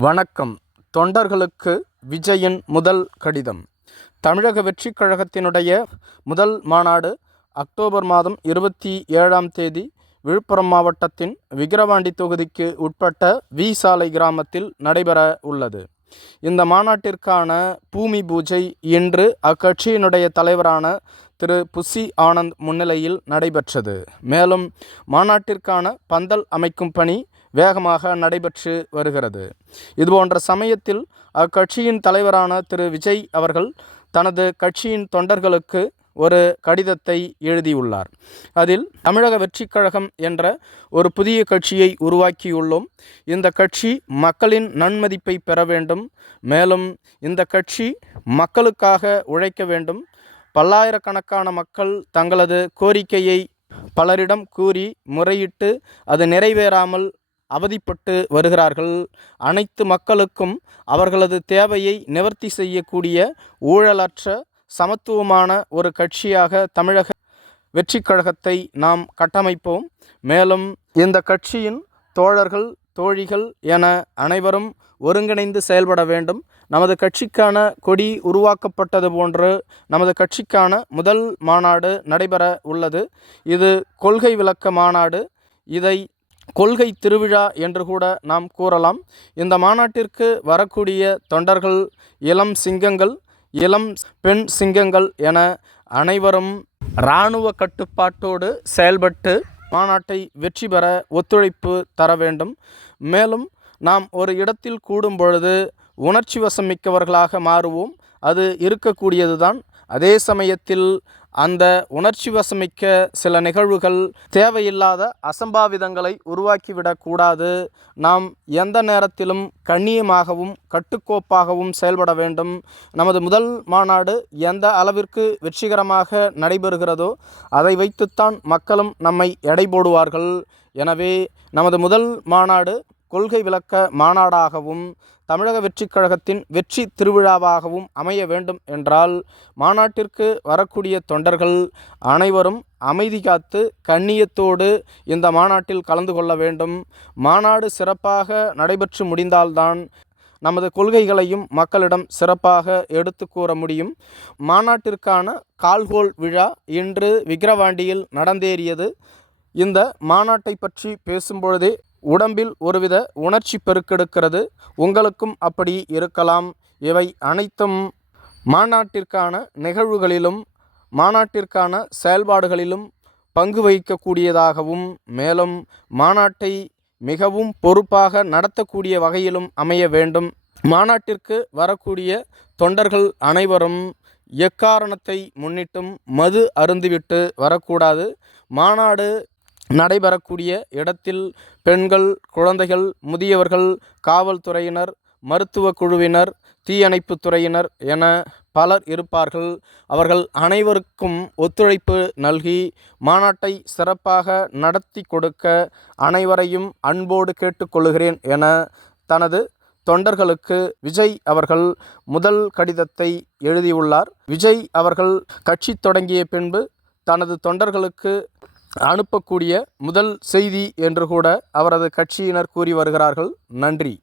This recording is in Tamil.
வணக்கம். தொண்டர்களுக்கு விஜயின் முதல் கடிதம். தமிழக வெற்றிக் கழகத்தினுடைய முதல் மாநாடு அக்டோபர் மாதம் இருபத்தி ஏழாம் தேதி விழுப்புரம் மாவட்டத்தின் விக்கிரவாண்டி தொகுதிக்கு உட்பட்ட வி சாலை கிராமத்தில் நடைபெற உள்ளது. இந்த மாநாட்டிற்கான பூமி பூஜை இன்று அக்கட்சியினுடைய தலைவரான திரு. புசி ஆனந்த் முன்னிலையில் நடைபெற்றது. மேலும் மாநாட்டிற்கான பந்தல் அமைக்கும் பணி வேகமாக நடைபெற்று வருகிறது. இதுபோன்ற சமயத்தில் அக்கட்சியின் தலைவரான திரு. விஜய் அவர்கள் தனது கட்சியின் தொண்டர்களுக்கு ஒரு கடிதத்தை எழுதியுள்ளார். அதில் தமிழக வெற்றிக் கழகம் என்ற ஒரு புதிய கட்சியை உருவாக்கியுள்ளோம். இந்த கட்சி மக்களின் நன்மதிப்பை பெற வேண்டும். மேலும் இந்த கட்சி மக்களுக்காக உழைக்க வேண்டும். பல்லாயிரக்கணக்கான மக்கள் தங்களது கோரிக்கையை பலரிடம் கூறி முறையிட்டு அது நிறைவேறாமல் அவதிப்பட்டு வருகிறார்கள். அனைத்து மக்களுக்கும் அவர்களது தேவையை நிவர்த்தி செய்யக்கூடிய ஊழலற்ற சமத்துவமான ஒரு கட்சியாக தமிழக வெற்றி கழகத்தை நாம் கட்டமைப்போம். மேலும் இந்த கட்சியின் தோழர்கள் தோழிகள் என அனைவரும் ஒருங்கிணைந்து செயல்பட வேண்டும். நமது கட்சிக்கான கொடி உருவாக்கப்பட்டது போன்று நமது கட்சிக்கான முதல் மாநாடு நடைபெற உள்ளது. இது கொள்கை விளக்க மாநாடு. இதை கொள்கை திருவிழா என்று கூட நாம் கூறலாம். இந்த மாநாட்டிற்கு வரக்கூடிய தொண்டர்கள் இளம் சிங்கங்கள் இளம் பெண் சிங்கங்கள் என அனைவரும் இராணுவ கட்டுப்பாட்டோடு செயல்பட்டு மாநாட்டை வெற்றி பெற ஒத்துழைப்பு தர வேண்டும். மேலும் நாம் ஒரு இடத்தில் கூடும் பொழுது உணர்ச்சி வசமிக்கவர்களாக மாறுவோம். அது இருக்கக்கூடியதுதான். அதே சமயத்தில் அந்த உணர்ச்சி வசமிக்க சில நிகழ்வுகள் தேவையில்லாத அசம்பாவிதங்களை உருவாக்கிவிடக்கூடாது நாம் எந்த நேரத்திலும் கண்ணியமாகவும் கட்டுக்கோப்பாகவும் செயல்பட வேண்டும். நமது முதல் மாநாடு எந்த அளவிற்கு வெற்றிகரமாக நடைபெறுகிறதோ அதை வைத்துத்தான் மக்களும் நம்மை எடை போடுவார்கள். எனவே நமது முதல் மாநாடு கொள்கை விளக்க மாநாடாகவும் தமிழக வெற்றிக் கழகத்தின் வெற்றி திருவிழாவாகவும் அமைய வேண்டும் என்றால் மாநாட்டிற்கு வரக்கூடிய தொண்டர்கள் அனைவரும் அமைதி காத்து கண்ணியத்தோடு இந்த மாநாட்டில் கலந்து கொள்ள வேண்டும். மாநாடு சிறப்பாக நடைபெற்று முடிந்தால்தான் நமது கொள்கைகளையும் மக்களிடம் சிறப்பாக எடுத்து கூற முடியும். மாநாட்டிற்கான கால்கோல் விழா இன்று விக்கிரவாண்டியில் நடந்தேறியது. இந்த மாநாட்டை பற்றி பேசும்பொழுதே உடம்பில் ஒருவித உணர்ச்சி பெருக்கெடுக்கிறது. உங்களுக்கும் அப்படி இருக்கலாம். இவை அனைத்தும் மாநாட்டிற்கான நிகழ்வுகளிலும் மாநாட்டிற்கான செயல்பாடுகளிலும் பங்கு வகிக்கக்கூடியதாகவும் மேலும் மாநாட்டை மிகவும் பொறுப்பாக நடத்தக்கூடிய வகையிலும் அமைய வேண்டும். மாநாட்டிற்கு வரக்கூடிய தொண்டர்கள் அனைவரும் எக்காரணத்தை முன்னிட்டும் மது அருந்திவிட்டு வரக்கூடாது. மாநாடு நடைபெறக்கூடிய இடத்தில் பெண்கள் குழந்தைகள் முதியவர்கள் காவல்துறையினர் மருத்துவ குழுவினர் தீயணைப்பு துறையினர் என பலர் இருப்பார்கள். அவர்கள் அனைவருக்கும் ஒத்துழைப்பு நல்கி மாநாட்டை சிறப்பாக நடத்தி கொடுக்க அனைவரையும் அன்போடு கேட்டுக்கொள்கிறேன் என தனது தொண்டர்களுக்கு விஜய் அவர்கள் முதல் கடிதத்தை எழுதியுள்ளார். விஜய் அவர்கள் கட்சி தொடங்கிய பின்பு தனது தொண்டர்களுக்கு அனுப்பக்கூடிய முதல் செய்தி என்று கூட அவரது கட்சியினர் கூறி வருகிறார்கள். நன்றி.